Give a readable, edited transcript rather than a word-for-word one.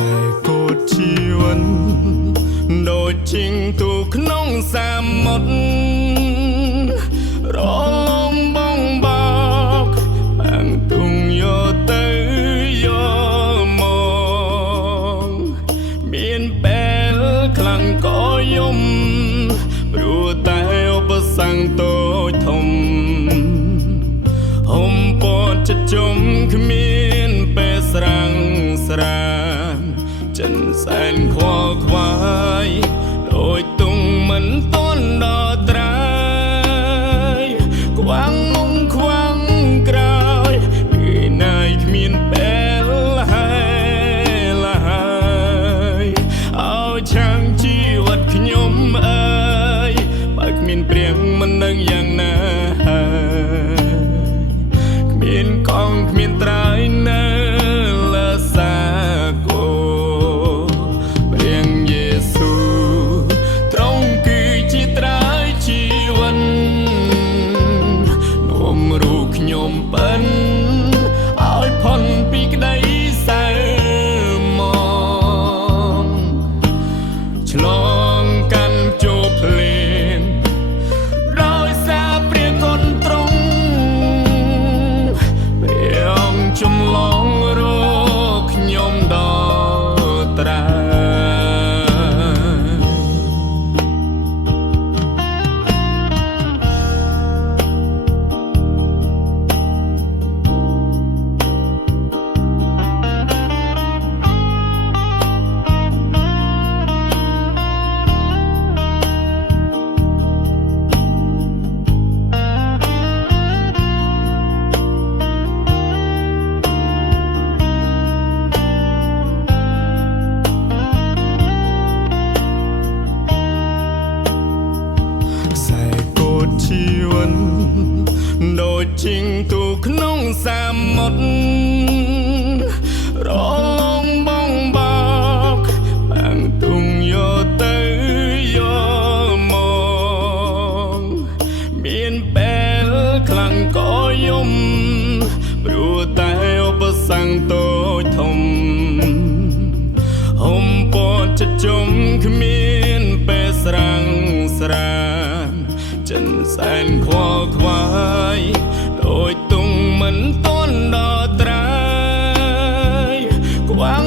តែកូតជីវិតដូចជាងទូក្នុងសាមុទ្ររលំបងបោកបាំងទុងយកទៅយកមកមានពេលខ្លាំងក៏យំព្រោះតែឧបសគ្គតូចធំហុំពតចិត្តជុំគ្មានពេលស្រាំងស្រានចិនសែនខ្វល់ខ្វាយដូចទុងមិនតន់ដល់ត្រាយខ្វាំងមុំខ្វាំងក្រោយពីណាយគ្មានពេលហើយឲ្យឆាំងជីវិតខ្ញុំអើយបើគ្មានព្រៀងមិនដឹងយ៉ាងណាគ្មានកងគ្មានត្រើយនៅលើសាគោព្រៀងយេស៊ូទ្រង់គឺជាត្រើយជីវិតនោមរូបខ្ញុំប៉ិនឲ្យផុនពីក្តីសៅមងឆ្លងកាន់ចូលភ្លេងដោយសារព្រះគុណទ្រង់ព្រះចំឡងរកខ្ញុំដល់ត្រាជីវិតដូចជាងទូក្នុងសាមុទ្ររលំបងបោកបាំងទុងយកទៅយកមកមានពេលខ្លាំងក៏យំព្រោះតែឧបសគ្គតូចធំហុំពតចិត្តជុំគ្មានពេលស្រាំងស្រានចិនសែនខ្វល់ខ្វាយដូចទុងមិនតន់ដល់ត្រាយខ្វាំង